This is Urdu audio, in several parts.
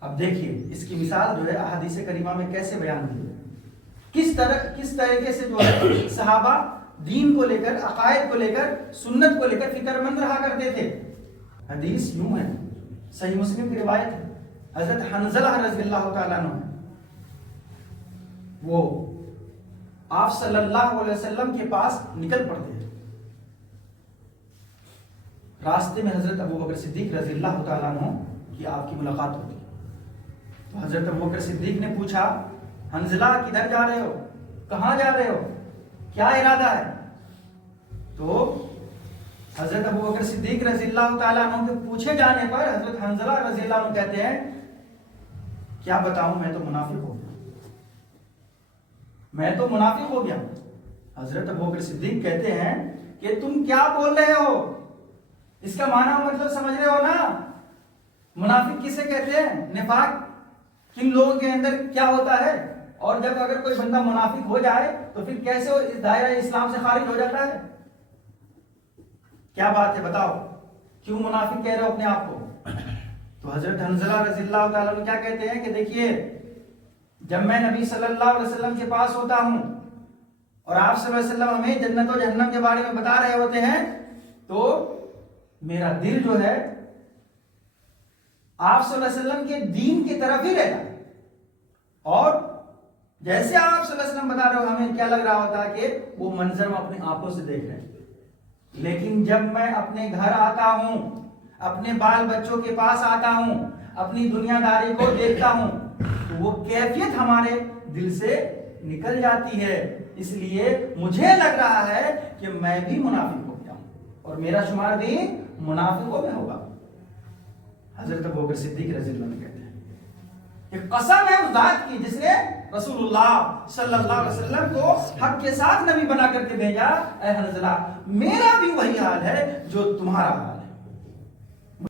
اب دیکھیے اس کی مثال جو ہے احادیث کریمہ میں کیسے بیان کی ہے، کس طریقے سے جو ہے صحابہ دین کو لے کر، عقائد کو لے کر، سنت کو لے کر فکر مند رہا کرتے تھے۔ حدیث یوں ہے، صحیح مسلم کی روایت ہے، حضرت حنظلہ رضی اللہ تعالیٰ عنہ وہ آپ صلی اللہ علیہ وسلم کے پاس نکل پڑتے ہیں، راستے میں حضرت ابوبکر صدیق رضی اللہ تعالیٰ عنہ کی آپ کی ملاقات ہوتی ہے۔ تو حضرت ابوبکر صدیق نے پوچھا، حنظلہ کدھر جا رہے ہو، کہاں جا رہے ہو، کیا ارادہ ہے؟ تو حضرت ابوبکر صدیق رضی اللہ تعالیٰ عنہ کے پوچھے جانے پر حضرت حنظلہ رضی اللہ عنہ کہتے ہیں، کیا بتاؤں، میں تو منافق ہو گیا، میں تو منافق ہو گیا۔ حضرت ابوبکر صدیق کہتے ہیں کہ تم کیا بول رہے ہو، اس کا معنی مطلب سمجھ رہے ہو نا؟ منافق کسے کہتے ہیں؟ نفاق کن لوگوں کے اندر کیا ہوتا ہے، اور جب اگر کوئی بندہ منافق ہو جائے تو پھر کیسے وہ اس دائرہ اسلام سے خارج ہو جاتا ہے؟ کیا بات ہے بتاؤ، کیوں منافق کہہ رہے ہو اپنے آپ کو؟ تو حضرت حنظلہ رضی اللہ تعالیٰ عنہ کیا کہتے ہیں کہ دیکھیے، جب میں نبی صلی اللہ علیہ وسلم کے پاس ہوتا ہوں اور آپ صلی اللہ علیہ وسلم ہمیں جنت و جہنم کے بارے میں بتا رہے ہوتے ہیں تو میرا دل جو ہے آپ صلی اللہ علیہ وسلم کے دین کی طرف ہی رہتا ہے، اور جیسے آپ صلی اللہ علیہ وسلم بتا رہے ہو ہمیں کیا لگ رہا ہوتا ہے کہ وہ منظر ہم اپنی آنکھوں سے دیکھ رہے ہیں، لیکن جب میں اپنے گھر آتا ہوں، اپنے بال بچوں کے پاس آتا ہوں، اپنی دنیا داری کو دیکھتا ہوں تو وہ کیفیت ہمارے دل سے نکل جاتی ہے، اس لیے مجھے لگ رہا ہے کہ میں بھی منافق ہو گیا ہوں اور میرا شمار بھی منافقوں میں ہوگا۔ حضرت ابوبکر صدیق رضی اللہ عنہ کہتے ہیں کہ قسم ہے اس ذات کی جس نے رسول اللہ صلی اللہ علیہ وسلم کو حق کے ساتھ نبی بنا کر کے بھیجا، اے حنظلہ میرا بھی وہی حال ہے جو تمہارا حال ہے۔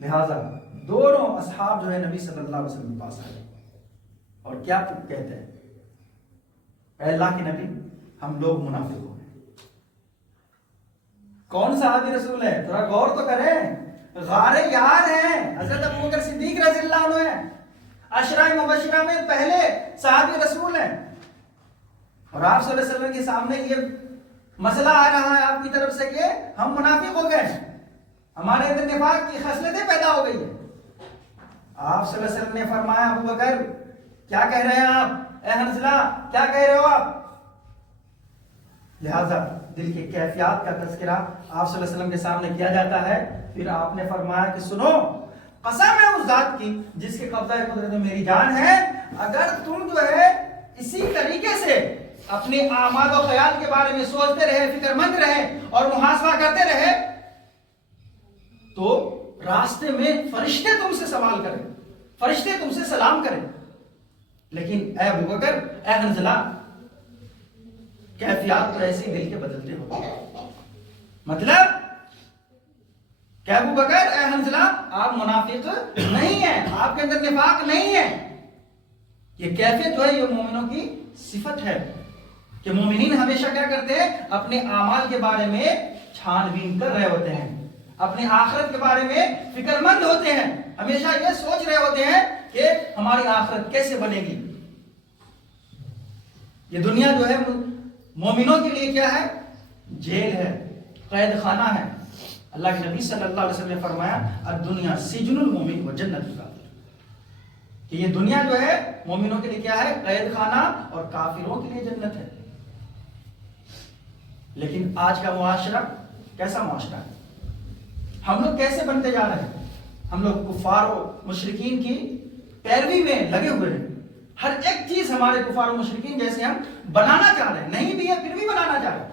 لہذا دونوں اصحاب جو ہے نبی صلی اللہ علیہ وسلم کے پاس آئے اور کیا کہتے ہیں، اے اللہ کے نبی ہم لوگ منافق ہو گئے۔ کون صحابی رسول ہے، ذرا غور تو کریں، غار یار ہیں حضرت ابوبکر صدیق رضی اللہ عنہ ہیں، عشرہ مبشرہ میں پہلے صحابی رسول ہیں، اور آپ صلی اللہ علیہ وسلم کے سامنے یہ مسئلہ آ رہا ہے آپ کی طرف سے کہ ہم منافق ہو گئے، ہمارے اندر نفاق کی خصلتیں پیدا ہو گئی ہیں۔ آپ صلی اللہ علیہ وسلم نے فرمایا، ابوبکر کیا کہہ رہے ہیں آپ، اے حنظلہ کیا کہہ رہے ہو آپ؟ لہذا دل کے کیفیات کا تذکرہ آپ صلی اللہ علیہ وسلم کے سامنے کیا جاتا ہے، پھر آپ نے فرمایا کہ سنو، قسم ہے اس ذات کی جس کے قبضہ قدرت میں میری جان ہے، اگر تم جو ہے اسی طریقے سے اپنے اعمال و خیال کے بارے میں سوچتے رہے، فکر مند رہے اور محاسبہ کرتے رہے تو راستے میں فرشتے تم سے سوال کریں، فرشتے تم سے سلام کریں، لیکن اے ابوبکر، اے حنظلہ کیفیات تو ایسے دل کے بدلتے ہو، مطلب کہ ابوبکر، اے حنظلہ آپ منافق نہیں ہیں، آپ کے اندر نفاق نہیں ہے۔ یہ کیفیت جو ہے یہ مومنوں کی صفت ہے کہ مومنین ہمیشہ کیا کرتے ہیں، اپنے اعمال کے بارے میں چھان بین کر رہے ہوتے ہیں، اپنے آخرت کے بارے میں فکر مند ہوتے ہیں، ہمیشہ یہ سوچ رہے ہوتے ہیں کہ ہماری آخرت کیسے بنے گی۔ یہ دنیا جو ہے مومنوں کے لیے کیا ہے، جیل ہے، قید خانہ ہے۔ اللہ کے نبی صلی اللہ علیہ وسلم نے فرمایا، الدنیا سجن المومن و جنت الکافر، کہ یہ دنیا جو ہے مومنوں کے لیے کیا ہے، قید خانہ، اور کافروں کے لیے جنت ہے۔ لیکن آج کا معاشرہ کیسا معاشرہ ہے، ہم لوگ کیسے بنتے جا رہے ہیں؟ ہم لوگ کفار و مشرکین کی پیروی میں لگے ہوئے ہیں، ہر ایک چیز ہمارے کفار و مشرکین جیسے ہم بنانا چاہ رہے ہیں، نہیں بھی ہے پھر بھی بنانا چاہ رہے ہیں،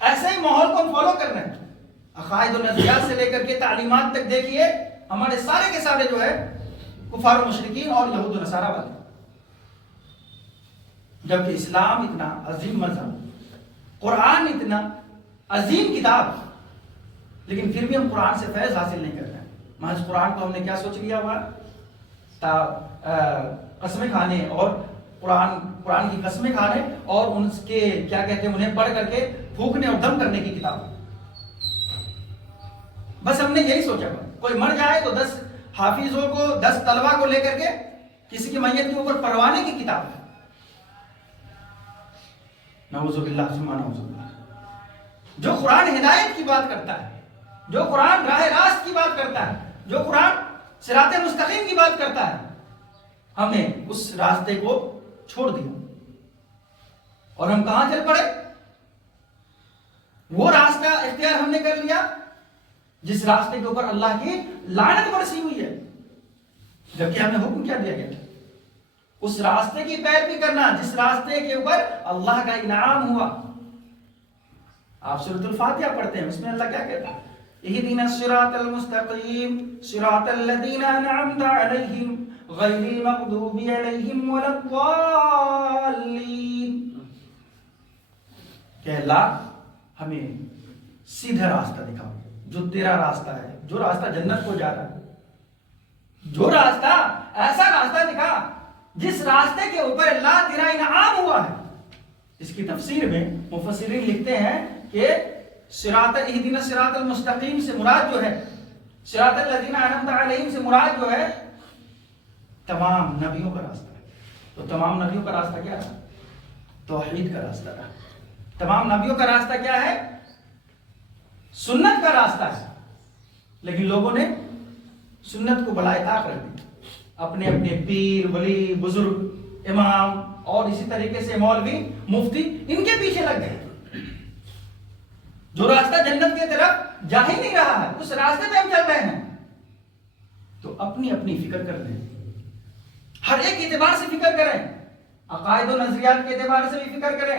ایسے ہی ماحول کو ہم فالو کر رہے ہیں، عقائد و نظریات سے لے کر کے تعلیمات تک دیکھیے، ہمارے سارے کے سارے جو ہے کفار و مشرکین اور یہود و نصارہ والے، جبکہ اسلام اتنا عظیم مذہب، قرآن اتنا عظیم کتاب، لیکن پھر بھی ہم قرآن سے فیض حاصل نہیں کرتے ہیں۔ محض قرآن کو ہم نے کیا سوچ لیا ہوا، قسمیں کھانے اور قرآن کی قسمیں کھانے اور ان کے کیا کہتے ہیں انہیں پڑھ کر کے پھونکنے اور دم کرنے کی کتاب، بس ہم نے یہی سوچا ہوا، کوئی مر جائے تو 10 حافظوں کو 10 طلبہ کو لے کر کے کسی کی میت کے اوپر پڑھوانے کی کتاب ہے. نعوذ باللہ ثم نعوذ باللہ. جو قرآن ہدایت کی بات کرتا ہے، جو قرآن راہ راست کی بات کرتا ہے، جو قرآن صراط مستقیم کی بات کرتا ہے، ہم نے اس راستے کو چھوڑ دیا اور ہم کہاں چل پڑے؟ وہ راستہ اختیار ہم نے کر لیا جس راستے کے اوپر اللہ کی لعنت برسی ہوئی ہے، جبکہ ہمیں حکم کیا دیا گیا تھا؟ اس راستے کی پیروی کرنا جس راستے کے اوپر اللہ کا انعام ہوا. آپ سورۃ الفاتحہ پڑھتے ہیں، اس میں اللہ کیا کہتا ہے؟ اہدنا الصراط المستقیم صراط الذین انعمت علیہم غیر المغضوب علیہم ولا الضالین. کہ اللہ ہمیں سیدھا راستہ دکھاؤ، جو تیرا راستہ ہے، جو راستہ جنت کو جا رہا ہے، جو راستہ ایسا راستہ دکھا جس راستے کے اوپر اللہ تیرا انعام ہوا ہے. اس کی تفسیر میں مفسرین لکھتے ہیں کہ صراط اہدنا الصراط المستقیم سے مراد جو ہے، صراط الذین انعمت علیہم سے مراد جو ہے تمام نبیوں کا راستہ ہے. تو تمام نبیوں کا راستہ کیا ہے؟ توحید کا راستہ ہے. تمام نبیوں کا راستہ کیا ہے؟ سنت کا راستہ ہے. لیکن لوگوں نے سنت کو بلائے طاق رکھ دی، اپنے اپنے پیر ولی بزرگ امام اور اسی طریقے سے مولوی مفتی ان کے پیچھے لگ گئے. جو راستہ جنت کی طرف جا ہی نہیں رہا ہے، اس راستے پہ ہم چل رہے ہیں. تو اپنی اپنی فکر کر لیں، ہر ایک اعتبار سے فکر کریں، عقائد و نظریات کے اعتبار سے بھی فکر کریں،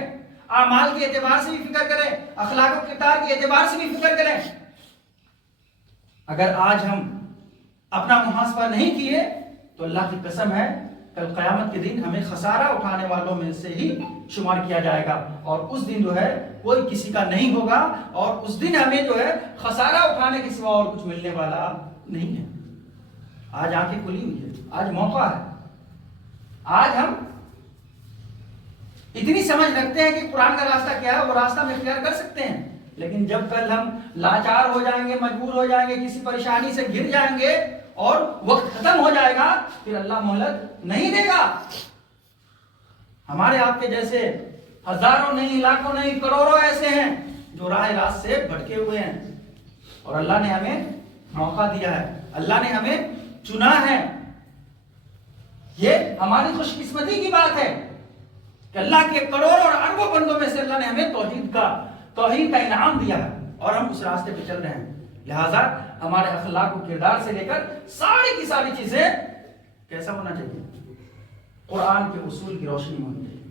اعمال کے اعتبار سے بھی فکر کریں، اخلاق و کردار کے اعتبار سے بھی فکر کریں. اگر آج ہم اپنا محاسبہ نہیں کیے تو اللہ کی قسم ہے کل قیامت کے دن ہمیں خسارہ اٹھانے والوں میں سے ہی شمار کیا جائے گا، اور اس دن جو ہے کوئی کسی کا نہیں ہوگا، اور اس دن ہمیں جو ہے خسارہ اٹھانے کے سوا اور کچھ ملنے والا نہیں ہے. آج آنکھیں کھلی ہوئی ہے، آج موقع ہے. آج ہم اتنی سمجھ رکھتے ہیں کہ قرآن کا راستہ کیا ہے، وہ راستہ ہم اختیار کر سکتے ہیں. لیکن جب کل ہم لاچار ہو جائیں گے، مجبور ہو جائیں گے، کسی پریشانی سے گھر جائیں گے اور وقت ختم ہو جائے گا، پھر اللہ مہلت نہیں دے گا. ہمارے آپ کے جیسے ہزاروں نہیں، لاکھوں نہیں، کروڑوں ایسے ہیں جو راہ راست سے بھٹکے ہوئے ہیں، اور اللہ نے ہمیں موقع دیا ہے، اللہ نے ہمیں چنا ہے. یہ ہماری خوش قسمتی کی بات ہے کہ اللہ کے کروڑوں اور اربوں بندوں میں سے اللہ نے ہمیں توحید کا انعام دیا ہے، اور ہم اس راستے پہ چل رہے ہیں. لہذا ہمارے اخلاق و کردار سے لے کر ساری کی ساری چیزیں کیسا ہونا چاہیے؟ قرآن کے اصول کی روشنی میں ہونی چاہیے،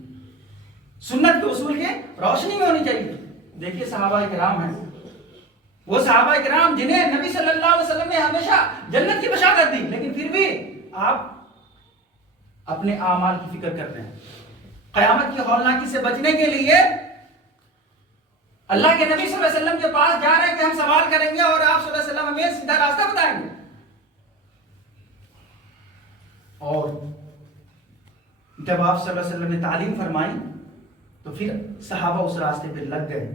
سنت کے اصول کے روشنی میں ہونی چاہیے. دیکھیے صحابہ کرام ہیں، وہ صحابہ کرام جنہیں نبی صلی اللہ علیہ وسلم نے ہمیشہ جنت کی بشارت دی، لیکن پھر بھی آپ اپنے اعمال کی فکر کرتے ہیں. قیامت کی ہولناکی سے بچنے کے لیے اللہ کے نبی صلی اللہ علیہ وسلم کے پاس جا رہے ہیں کہ ہم سوال کریں گے اور آپ صلی اللہ علیہ وسلم ہمیں سیدھا راستہ بتائیں گے. اور جب آپ صلی اللہ علیہ وسلم نے تعلیم فرمائی تو پھر صحابہ اس راستے پہ لگ گئے.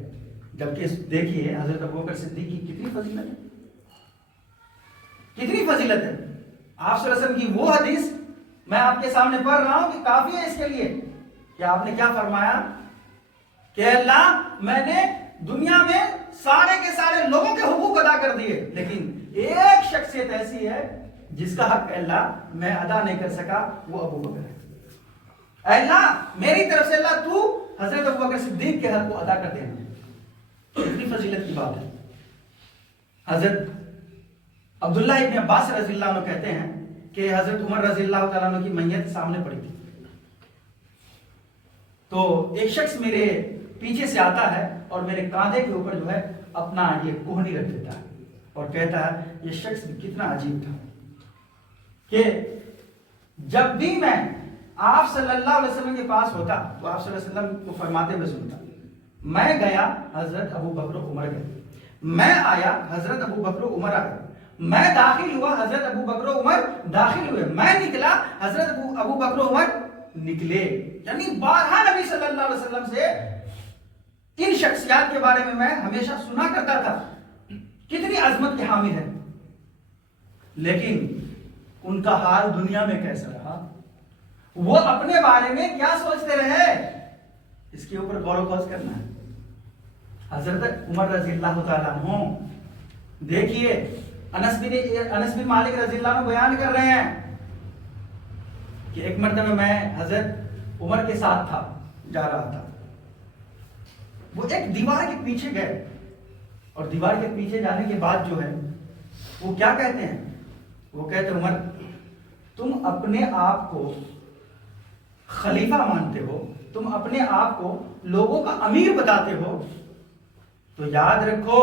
جبکہ دیکھیے حضرت ابوبکر صدیق کی کتنی فضیلت ہے، کتنی فضیلت ہے. آپ صلی اللہ علیہ وسلم کی وہ حدیث میں آپ کے سامنے پڑھ رہا ہوں کہ کافی ہے اس کے لیے کہ آپ نے کیا فرمایا کہ اللہ میں نے دنیا میں سارے کے سارے لوگوں کے حقوق ادا کر دیے، لیکن ایک شخصیت ایسی ہے جس کا حق اللہ میں ادا نہیں کر سکا، وہ ابوبکر ہے. اے اللہ میری طرف سے اللہ تو حضرت ابوبکر صدیق کے حق کو ادا کر دینا. اتنی فضیلت کی بات ہے. حضرت عبداللہ ابن عباس رضی اللہ عنہ کہتے ہیں کہ حضرت عمر رضی اللہ تعالیٰ عنہ کی میت سامنے پڑی تھی، تو ایک شخص میرے پیچھے سے آتا ہے اور میرے کاندھے کے اوپر جو ہے اپنا یہ کوہنی رکھ دیتا ہے اور کہتا ہے یہ شخص کتنا عجیب تھا کہ جب بھی میں آپ صلی اللہ علیہ وسلم کے پاس ہوتا تو آپ صلی اللہ علیہ وسلم کو فرماتے ہوئے سنتا. میں گیا حضرت ابو بکر و عمر گئے، میں آیا حضرت ابو بکر و عمر آ گئے، میں داخل ہوا حضرت ابو بکر و عمر داخل ہوئے، میں نکلا حضرت ابو بکر و عمر نکلے. یعنی بارہا نبی صلی اللہ علیہ وسلم سے ان شخصیات کے بارے میں ہمیشہ سنا کرتا تھا، کتنی عظمت کے حامل ہے. لیکن ان کا حال دنیا میں کیسا رہا، وہ اپنے بارے میں کیا سوچتے رہے، اس کے اوپر غور و خوض کرنا ہے۔ حضرت عمر رضی اللہ تعالیٰ عنہ، دیکھیے انس بن مالک رضی اللہ عنہ بیان کر رہے ہیں کہ ایک مرتبہ میں حضرت عمر کے ساتھ تھا، جا رہا تھا، وہ ایک دیوار کے پیچھے گئے، اور دیوار کے پیچھے جانے کے بعد جو ہے وہ کیا کہتے ہیں، وہ کہتے ہیں عمر تم اپنے آپ کو خلیفہ مانتے ہو، تم اپنے آپ کو لوگوں کا امیر بتاتے ہو، تو یاد رکھو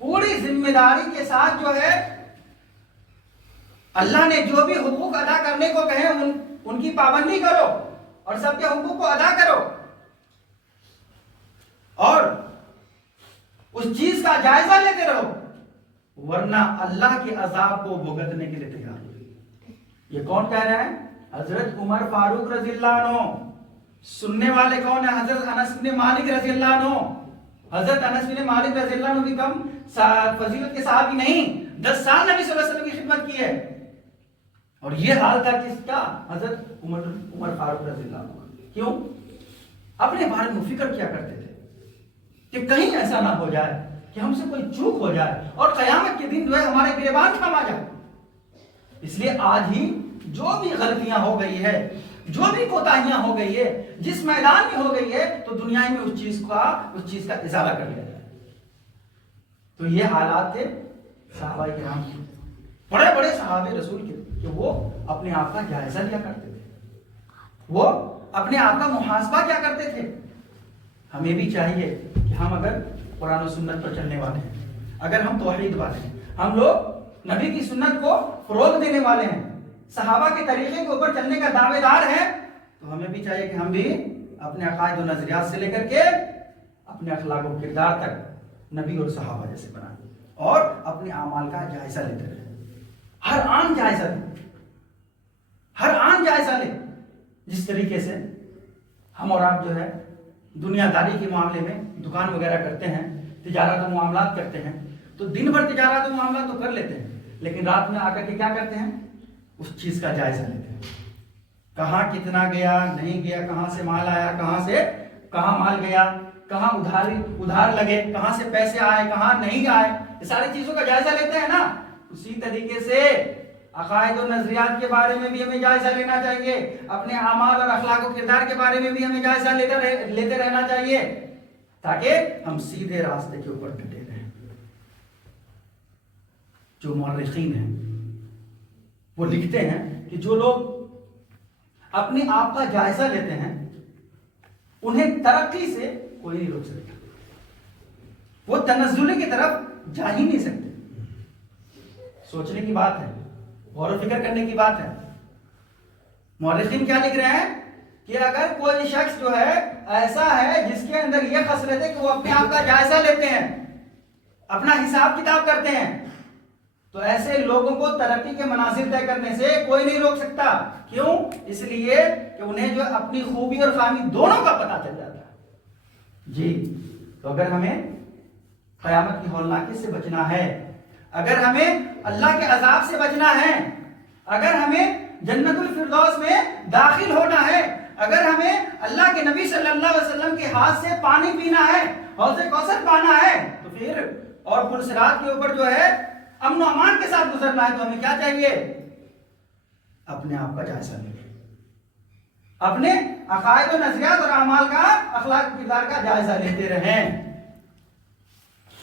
پوری ذمہ داری کے ساتھ جو ہے اللہ نے جو بھی حقوق ادا کرنے کو کہے ان کی پابندی کرو اور سب کے حقوق کو ادا کرو، اور اس چیز کا جائزہ لیتے رہو، ورنہ اللہ کے عذاب کو بھگتنے کے لیے تیار ہو۔ یہ کون کہہ رہا ہے؟ حضرت عمر فاروق رضی اللہ عنہ۔ سننے والے کون ہیں؟ حضرت انس بن مالک رضی اللہ عنہ۔ حضرت انس بن مالک رضی اللہ عنہ بھی کم فضیلت کے صحابی نہیں، 10 سال نبی صلی اللہ علیہ وسلم کی خدمت کی ہے، اور یہ حال تھا کس کا؟ حضرت عمر فاروق رضی اللہ عنہ۔ کیوں؟ اپنے بارے میں فکر کیا کرتے تھے کہ کہیں ایسا نہ ہو جائے کہ ہم سے کوئی چوک ہو جائے اور قیامت کے دن جو ہے ہمارے گریبان تھما جائے۔ اس لیے آج ہی جو بھی غلطیاں ہو گئی ہے، جو بھی کوتاہیاں ہو گئی ہے، جس میدان میں ہو گئی ہے، تو دنیا میں اس چیز کا ازالہ کر لیا جائے۔ تو یہ حالات تھے صحابہ کرام کے، بڑے بڑے صحابہ رسول کے، کہ وہ اپنے آپ کا جائزہ لیا کرتے تھے، وہ اپنے آپ کا محاسبہ کیا کرتے تھے۔ ہمیں بھی چاہیے کہ ہم اگر قرآن و سنت پر چلنے والے ہیں، اگر ہم توحید والے ہیں، ہم لوگ نبی کی سنت کو فروغ دینے والے ہیں، صحابہ کے طریقے کے اوپر چلنے کا دعوے دار ہیں، تو ہمیں بھی چاہیے کہ ہم بھی اپنے عقائد و نظریات سے لے کر کے اپنے اخلاق و کردار تک نبی اور صحابہ جیسے بنائیں، اور اپنے اعمال کا جائزہ لیتے رہیں۔ ہر آن جائزہ لیں، ہر آن جائزہ لیں۔ جس طریقے سے ہم اور آپ جو ہے دنیا داری کے معاملے میں دکان وغیرہ کرتے ہیں، تجارت و معاملات کرتے ہیں، تو دن بھر تجارت و معاملات تو کر لیتے ہیں، لیکن رات میں آ کر کے کیا کرتے ہیں؟ اس چیز کا جائزہ لیتے ہیں، کہاں کتنا گیا نہیں گیا، کہاں سے مال آیا، کہاں مال گیا، کہاں ادھار لگے، کہاں سے پیسے آئے، کہاں نہیں آئے، یہ ساری چیزوں کا جائزہ لیتے ہیں نا۔ اسی طریقے سے عقائد و نظریات کے بارے میں بھی ہمیں جائزہ لینا چاہیے، اپنے اعمال اور اخلاق و کردار کے بارے میں بھی ہمیں جائزہ لیتے رہنا چاہیے، تاکہ ہم سیدھے راستے کے اوپر ڈٹے رہیں۔ جو مورخین ہیں وہ لکھتے ہیں کہ جو لوگ اپنے آپ کا جائزہ لیتے ہیں انہیں ترقی سے کوئی نہیں روک سکتا، وہ تنزل کی طرف جا ہی نہیں سکتے۔ سوچنے کی بات ہے، غور و فکر کرنے کی بات ہے۔ مورخین کیا لکھ رہے ہیں کہ اگر کوئی شخص جو ہے ایسا ہے جس کے اندر یہ خصلت ہے کہ وہ اپنے آپ کا جائزہ لیتے ہیں، اپنا حساب کتاب کرتے ہیں، تو ایسے لوگوں کو ترقی کے مناظر طے کرنے سے کوئی نہیں روک سکتا۔ کیوں؟ اس لیے کہ انہیں جو اپنی خوبی اور خامی دونوں کا پتہ چل جاتا ہے۔ جی، تو اگر ہمیں قیامت کی ہولناکی سے بچنا ہے، اگر ہمیں اللہ کے عذاب سے بچنا ہے، اگر ہمیں جنت الفردوس میں داخل ہونا ہے، اگر ہمیں اللہ کے نبی صلی اللہ علیہ وسلم کے ہاتھ سے پانی پینا ہے، حوض کوثر پانا ہے، تو پھر اور پل صراط کے اوپر جو ہے امن و امان کے ساتھ گزرنا ہے، تو ہمیں کیا چاہیے؟ اپنے آپ کا جائزہ لیں، اپنے عقائد و نظریات اور اعمال کا، اخلاق و کردار کا جائزہ لیتے رہیں۔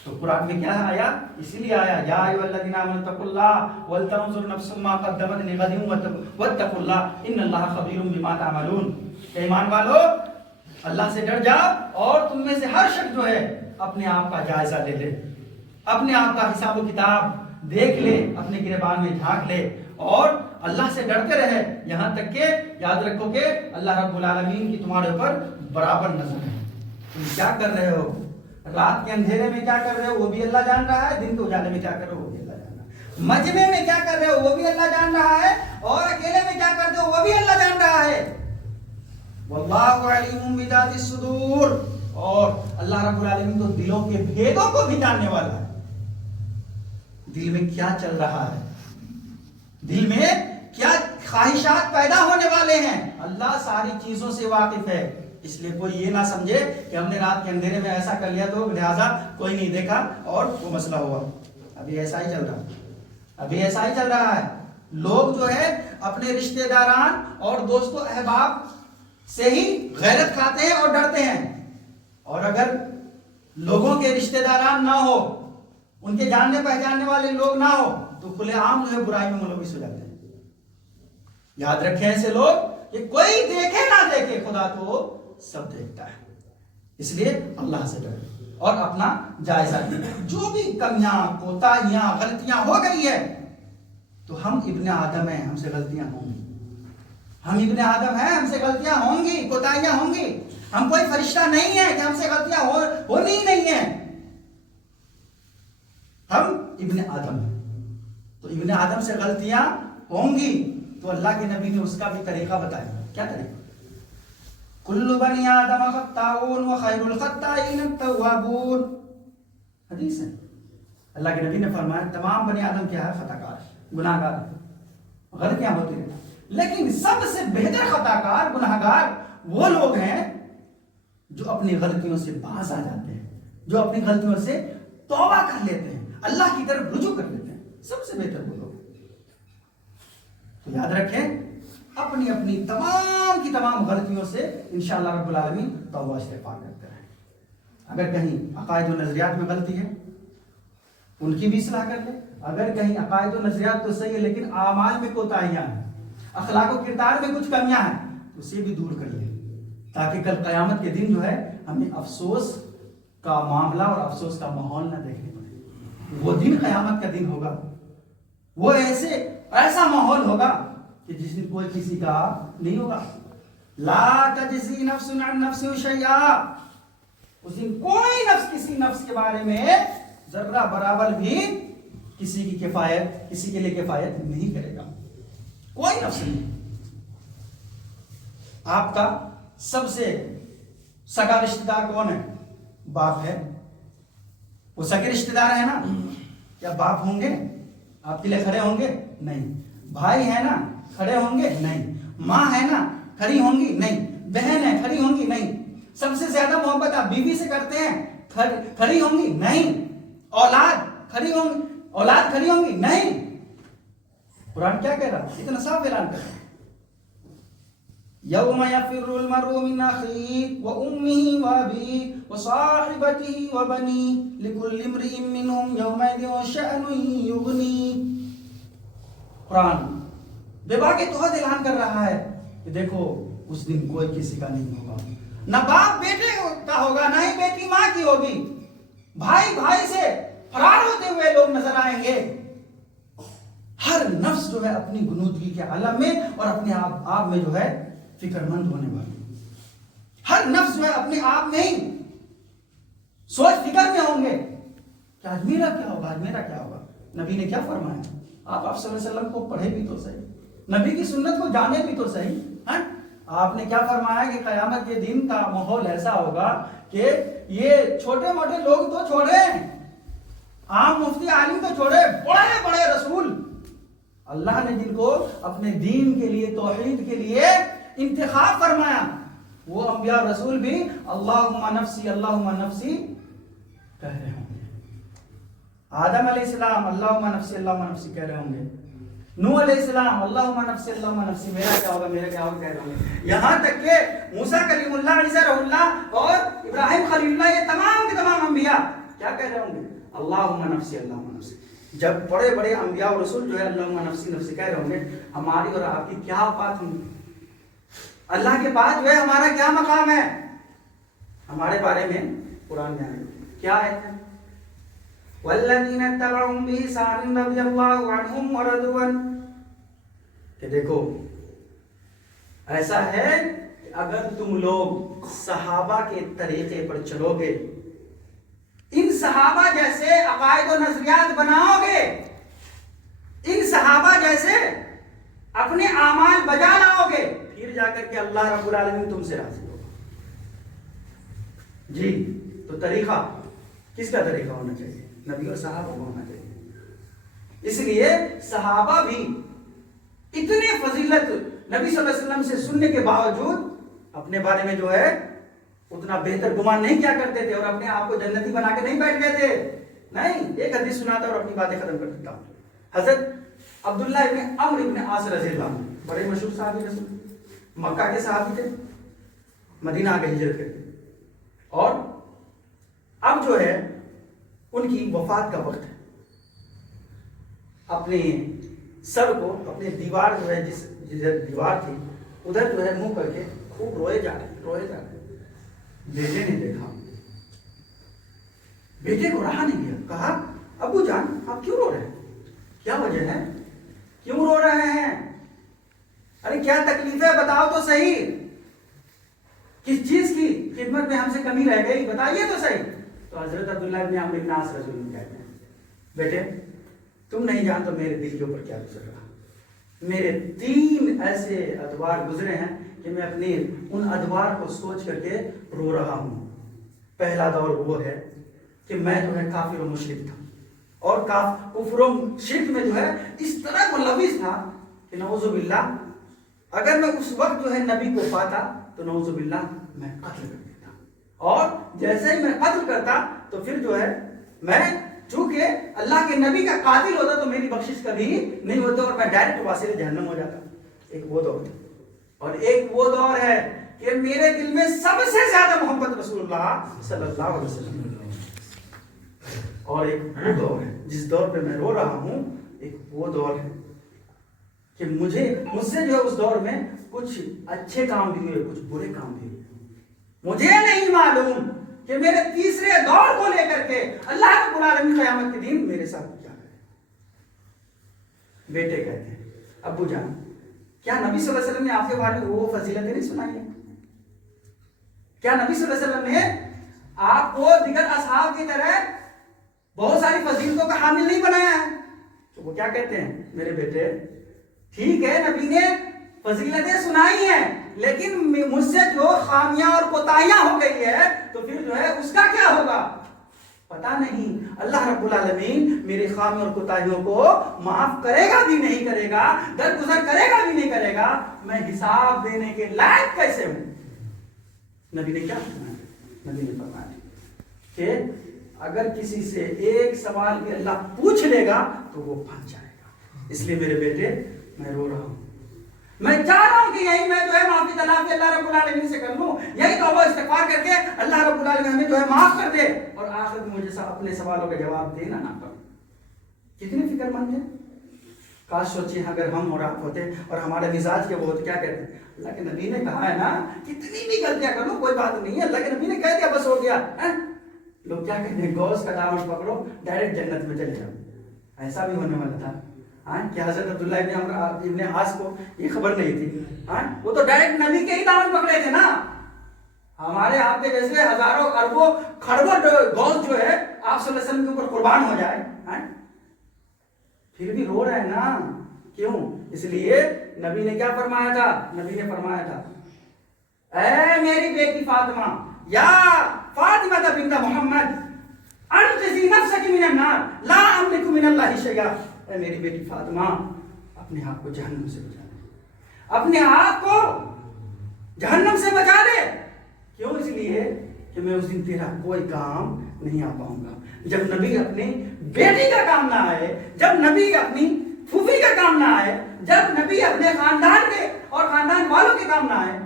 تو قرآن میں کیا آیا؟ اسی لیے آیا یا ایھا الذین آمنوا اتقوا اللہ ولتنظر نفس ما قدمت لغد واتقوا اللہ ان اللہ خبیر بما تعملون۔ ایمان والو، اللہ سے ڈر جاؤ، اور تم میں سے ہر شخص جو ہے اپنے آپ کا جائزہ لے لے، اپنے آپ کا حساب و کتاب دیکھ لے، اپنے گریبان میں جھانک لے، اور اللہ سے ڈرتے رہے، یہاں تک کہ یاد رکھو کہ اللہ رب العالمین کی تمہارے اوپر برابر نظر ہے۔ تم کیا کر رہے ہو، رات کے اندھیرے میں کیا کر رہے ہو وہ بھی اللہ جان رہا ہے، دن کے اجالے میں کیا کر رہے ہو وہ بھی اللہ جان رہا ہے، مجمع میں کیا کر رہے ہو وہ بھی اللہ جان رہا ہے، اور اکیلے میں کیا کرتے ہو وہ بھی اللہ جان رہا ہے۔ واللہ علیم بذات الصدور، اور اللہ رب العالمین تو دلوں کے بھیدوں کو بھی جاننے والا ہے، دل میں کیا چل رہا ہے، دل میں کیا خواہشات پیدا ہونے والے ہیں، اللہ ساری چیزوں سے واقف ہے. اس لیے کوئی یہ نہ سمجھے کہ ہم نے رات کے اندھیرے میں ایسا کر لیا تو لہذا کوئی نہیں دیکھا اور وہ مسئلہ ہوا. ابھی ایسا ہی چل رہا ہے. لوگ جو ہے اپنے رشتہ داران اور دوستوں احباب سے ہی غیرت کھاتے ہیں اور ڈرتے ہیں، اور اگر لوگوں کے رشتہ داران نہ ہو، ان کے جاننے پہچاننے والے لوگ نہ ہو تو کھلے عام جو ہے برائی میں ملوث ہو جاتے ہیں. یاد رکھیں ایسے لوگ کہ کوئی دیکھے نہ دیکھے خدا تو سب دیکھتا ہے. اس لیے اللہ سے ڈریں اور اپنا جائزہ لیں. جو بھی کمیاں کوتاہیاں غلطیاں ہو گئی ہے تو ہم ابن آدم ہیں، ہم سے غلطیاں ہوں گی. ہم ابن آدم ہیں، ہم سے غلطیاں ہوں گی، کوتاہیاں ہوں گی. ہم کوئی فرشتہ نہیں ہے کہ ہم سے غلطیاں ہونی نہیں ہیں. ہم ابن آدم ہیں تو ابن آدم سے غلطیاں ہوں گی. تو اللہ کے نبی نے اس کا بھی طریقہ بتایا. کیا طریقہ؟ کل بنی آدم خطاؤون وخیر الخطائین التوابون. حدیث ہے. اللہ کے نبی نے فرمایا تمام بنی آدم کیا ہے؟ خطا کار، گناہ گار، غلطیاں ہوتی ہیں، لیکن سب سے بہتر خطا کار گناہ گار وہ لوگ ہیں جو اپنی غلطیوں سے باز آ جاتے ہیں، جو اپنی غلطیوں سے توبہ کر لیتے ہیں، اللہ کی طرف رجوع کر لیتے ہیں. سب سے بہتر وہ لوگ. تو یاد رکھیں اپنی اپنی تمام کی تمام غلطیوں سے انشاءاللہ رب العالمین توبہ استغفار کرتے ہیں. اگر کہیں عقائد و نظریات میں غلطی ہے ان کی بھی اصلاح کر لیں. اگر کہیں عقائد و نظریات تو صحیح ہے لیکن اعمال میں کوتاہیاں ہیں، اخلاق و کردار میں کچھ کمیاں ہیں تو اسے بھی دور کر لیں، تاکہ کل قیامت کے دن جو ہے ہمیں افسوس کا معاملہ اور افسوس کا ماحول نہ دیکھنے پڑے. وہ دن قیامت کا دن ہوگا، وہ ایسا ماحول ہوگا کہ جس دن کوئی کسی کا نہیں ہوگا. لا تجزی نفس عن نفس شیئا. اس دن کوئی نفس کسی نفس کے بارے میں ذرہ برابر بھی کسی کی کفایت، کسی کے لیے کفایت نہیں کرے گا. کوئی نفس نہیں. آپ کا سب سے سگا رشتہ دار کون ہے؟ باپ ہے. وہ سگے رشتہ دار ہے نا. کیا باپ ہوں گے آپ کے لیے کھڑے ہوں گے؟ نہیں. بھائی ہے نا کھڑے ہوں گے؟ نہیں. ماں ہے نا کھڑی ہوں گی؟ نہیں. بہن ہے کھڑی ہوں گی؟ نہیں. سب سے زیادہ محبت آپ بیوی سے کرتے ہیں، کھڑی ہوں گی؟ نہیں. اولاد کھڑی ہوں گی؟ نہیں. قرآن کیا کہہ رہا؟ اتنا صاف اعلان کر رہا ہے. یوم یفر المرء من اخیہ وامہ وابیہ وصاحبتہ وبنیہ لکل امرئ منہم یومئذ شأن یغنیہ. قرآن بے باقی توحید اعلان کر رہا ہے کہ دیکھو اس دن کوئی کسی کا نہیں ہوگا. نہ باپ بیٹے کا ہوگا، نہ ہی بیٹی ماں کی ہوگی. بھائی بھائی سے فرار ہوتے ہوئے لوگ نظر آئیں گے. ہر نفس جو ہے اپنی گنودگی کے عالم میں اور اپنے آپ میں جو ہے فکر مند ہونے والی. ہر نفس جو ہے اپنے آپ میں ہی سوچ فکر میں ہوں گے کہ آج میرا کیا ہوگا، آج میرا کیا ہوگا. نبی نے کیا فرمایا؟ آپ صلی اللہ علیہ وسلم کو پڑھے بھی تو صحیح، نبی کی سنت کو جانے بھی تو صحیح. آپ نے کیا فرمایا کہ قیامت کے دن کا ماحول ایسا ہوگا کہ یہ چھوٹے موٹے لوگ تو چھوڑے، عام مفتی عالم تو چھوڑے، بڑے بڑے رسول اللہ نے جن کو اپنے دین کے لیے، توحید کے لیے انتخاب فرمایا، وہ انبیاء رسول بھی اللہم نفسی اللہم نفسی کہہ رہے ہوں گے. آدم علیہ السلام اللہم نفسی اللہم نفسی کہہ رہے ہوں گے. نوح علیہ السلام اللہم نفسی اللہم نفسی، میرا کیا ہوگا میرا کیا ہوگا کہہ رہے ہوں گے. یہاں تک کہ موسیٰ کلیم اللہ، عیسیٰ روح اللہ اور ابراہیم خلیل اللہ، یہ تمام کے تمام انبیاء کیا کہہ رہے ہوں گے؟ اللہم نفسی اللہم نفسی. جب بڑے بڑے انبیاء اور رسول جو ہے اللہم نفسی نفسی کہہ رہے ہوں گے، ہماری اور آپ کی کیا اوقات ہوں گی؟ اللہ کے پاس جو ہے ہمارا کیا مقام ہے؟ ہمارے بارے میں قرآن میں آئے کیا ہے؟ والذین اتبعوا بإحسان رضی اللہ عنہم ورضوا عنہ. کہ دیکھو ایسا ہے کہ اگر تم لوگ صحابہ کے طریقے پر چلو گے، ان صحابہ جیسے عقائد و نظریات بناؤ گے، ان صحابہ جیسے اپنے اعمال بجا لاؤ گے، پھر جا کر کے اللہ رب العالمین تم سے راضی ہوگا. جی تو طریقہ کس کا طریقہ ہونا چاہیے؟ نبی اور صحابہ کو ہونا چاہیے. اس لیے صحابہ بھی نبی صلی اللہ علیہ وسلم سے سننے کے باوجود اپنے بارے میں جو ہے اتنا بہتر گمان نہیں کیا کرتے تھے اور اپنے آپ کو جنتی بنا کے نہیں بیٹھ گئے تھے. نہیں, ایک حدیث سناتا اور اپنی باتیں ختم کر دیتا ہوں. حضرت عبداللہ ابن عمرو ابن عاص رضی اللہ عنہ بڑے مشہور صحابی رسول, مکہ کے صحابی تھے, مدینہ آ کے ہجرت کر گئے, اور اب جو ہے ان کی وفات کا وقت ہے. اپنے سر کو اپنے دیوار جو ہے جس دیوار تھی ادھر جو ہے منہ کر کے خوب روئے جا رہے. بیٹے نے دیکھا, بیٹے کو رہا نہیں گیا, کہا ابو جان آپ کیوں رو رہے ہیں, کیا وجہ ہے, کیوں رو رہے ہیں, ارے کیا تکلیف ہے بتاؤ تو صحیح, کس چیز کی خدمت میں ہم سے کمی رہ گئی بتائیے تو صحیح. تو حضرت عبداللہ ابن عمرو ابن عاص رضی اللہ عنہ کہتے ہیں, بیٹے تم نہیں جانتے میرے دل کے اوپر کیا گزر رہا. میرے 3 ایسے ادوار گزرے ہیں کہ میں اپنے ان ادوار کو سوچ کر کے رو رہا ہوں. پہلا دور وہ ہے کہ میں جو ہے کافر و مشرک تھا, اور کفر و شرک میں جو ہے اس طرح ملوث تھا کہ نعوذ باللہ اگر میں اس وقت جو ہے نبی کو پاتا تو نعوذ باللہ میں قتل کر دیتا, اور جیسے ہی میں قتل کرتا تو پھر جو ہے میں چونکہ اللہ کے نبی کا قاتل ہوتا تو میری بخشش کبھی نہیں ہوتا اور میں ڈائریکٹ واصل جہنم ہو جاتا. ایک وہ دور تھا, اور ایک وہ دور ہے کہ میرے دل میں سب سے زیادہ محبت رسول اللہ صلی اللہ علیہ وسلم, اور ایک وہ دور ہے جس دور پہ میں رو رہا ہوں, ایک وہ دور ہے کہ مجھ سے جو ہے اس دور میں کچھ اچھے کام بھی ہوئے, کچھ برے کام بھی ہوئے. مجھے نہیں معلوم کہ میرے تیسرے دور کو لے کر کے اللہ رب العالمین قیامت کے دن میرے ساتھ کیا کرے. بیٹے کہتے ہیں ابو جان کیا نبی صلی اللہ علیہ وسلم نے آپ کے بارے میں وہ فضیلتیں نہیں سنائی ہیں, کیا نبی صلی اللہ علیہ وسلم نے آپ کو دیگر اصحاب کی طرح بہت ساری فضیلتوں کا حامل نہیں بنایا ہے. تو وہ کیا کہتے ہیں, میرے بیٹے ٹھیک ہے نبی نے فضیلتیں سنائی ہیں, لیکن مجھ سے جو خامیاں اور کوتاہیاں ہو گئی ہے تو پھر جو ہے اس کا کیا ہوگا پتا نہیں. اللہ رب العالمین میری خامیوں اور کوتاہیوں کو معاف کرے گا بھی نہیں کرے گا, درگزر کرے گا بھی نہیں کرے گا, میں حساب دینے کے لائق کیسے ہوں. نبی نے کیا فرمایا, نبی نے فرمایا کہ اگر کسی سے ایک سوال بھی اللہ پوچھ لے گا تو وہ پھنس جائے گا. اس لیے میرے بیٹے میں رو رہا ہوں, میں چاہ رہا ہوں کہ یہی میں جو ہے معافی تلافی اللہ رب العالمین سے کر لوں, یہی توبہ استغفار کر کے اللہ رب العالمین ہمیں جو ہے معاف کر دے اور آخر میں مجھے اپنے سوالوں کا جواب دینا نہ پڑے. کتنے فکر مند ہیں, کاش سوچیں اگر ہم اور آپ ہوتے اور ہمارے مزاج کے وہ ہوتے, کیا کہتے ہیں اللہ کے نبی نے کہا ہے نا کتنی بھی غلطیاں کر لو کوئی بات نہیں ہے, اللہ کے نبی نے کہہ دیا بس ہو گیا. لوگ کیا کہتے ہیں غوث کا دامن پکڑو ڈائریکٹ جنت میں چلے جاؤ. ایسا بھی ہونے والا تھا کہ حضرت عبداللہ ابن عاص کو یہ خبر نہیں تھی, وہ تو ڈائریکٹ نبی کے ہی دامن پکڑے تھے نا. ہمارے آپ کے جیسے ہزاروں اربوں کھربوں غوث جو ہے آپ صلی اللہ علیہ وسلم کے اوپر قربان ہو جائے, پھر بھی رو رہے ہیں نا, کیوں؟ اس لیے نبی نے کیا فرمایا تھا, نبی نے فرمایا تھا اے میری بیٹی فاطمہ, یا فاطمہ بنت محمد انقذی نفسک من النار لا املک من اللہ شیئا. اے میری بیٹی فاطمہ اپنے آپ کو جہنم سے بچا لے, اپنے آپ کو جہنم سے بچا لے. کیوں؟ اس لیے کہ میں اس دن تیرا کوئی کام نہیں آ پاؤں گا. جب نبی اپنی بیٹی کا کام نہ آئے, جب نبی اپنی پھوپھی کا کام نہ آئے, جب نبی اپنے خاندان کے اور خاندان والوں کے کام نہ آئے,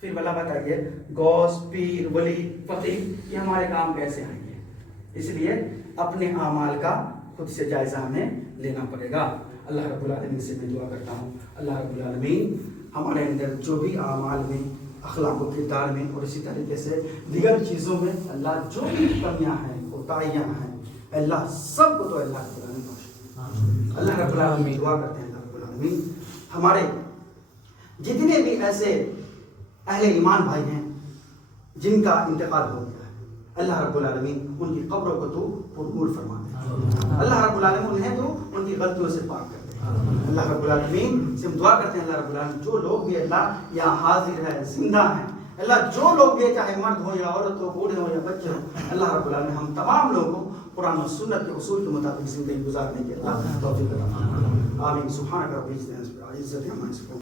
پھر بلا بتائیے غوث پیر ولی فقیر یہ ہمارے کام کیسے آئیں گے. اس لیے اپنے اعمال کا خود سے جائزہ ہمیں لینا پڑے گا. اللہ رب العالمین سے میں دعا کرتا ہوں اللہ رب العالمین ہمارے اندر جو بھی اعمال میں اخلاق و کردار میں اور اسی طریقے سے دیگر چیزوں میں اللہ جو بھی کمیاں ہیں کوتاہیاں ہیں اللہ سب کو تو اللہ رب العالمین بخشے. اللہ رب العالمین دعا کرتے ہیں اللہ رب العالمین ہمارے جتنے بھی ایسے اہل ایمان بھائی ہیں جن کا انتقال ہو گیا ہے, اللہ رب العالمین ان کی قبروں کو تو پرنور فرما دے. اللہ رب العالمین انہیں تو ان کی غلطیوں سے پاک کر دے. اللہ رب العالمین سے ہم دعا کرتے ہیں اللہ رب العالمین جو لوگ بھی اللہ یہاں حاضر ہے زندہ ہیں, اللہ جو لوگ بھی چاہے مرد ہو یا عورت ہو, بوڑھے ہو یا بچے ہو, اللہ رب العالمین ہم تمام لوگوں کو قرآن و سنت کے اصول کے مطابق زندگی گزارنے کے اللہ توفیق عطا فرمائے. آمین. سبحانک رب العزت عما یصفون.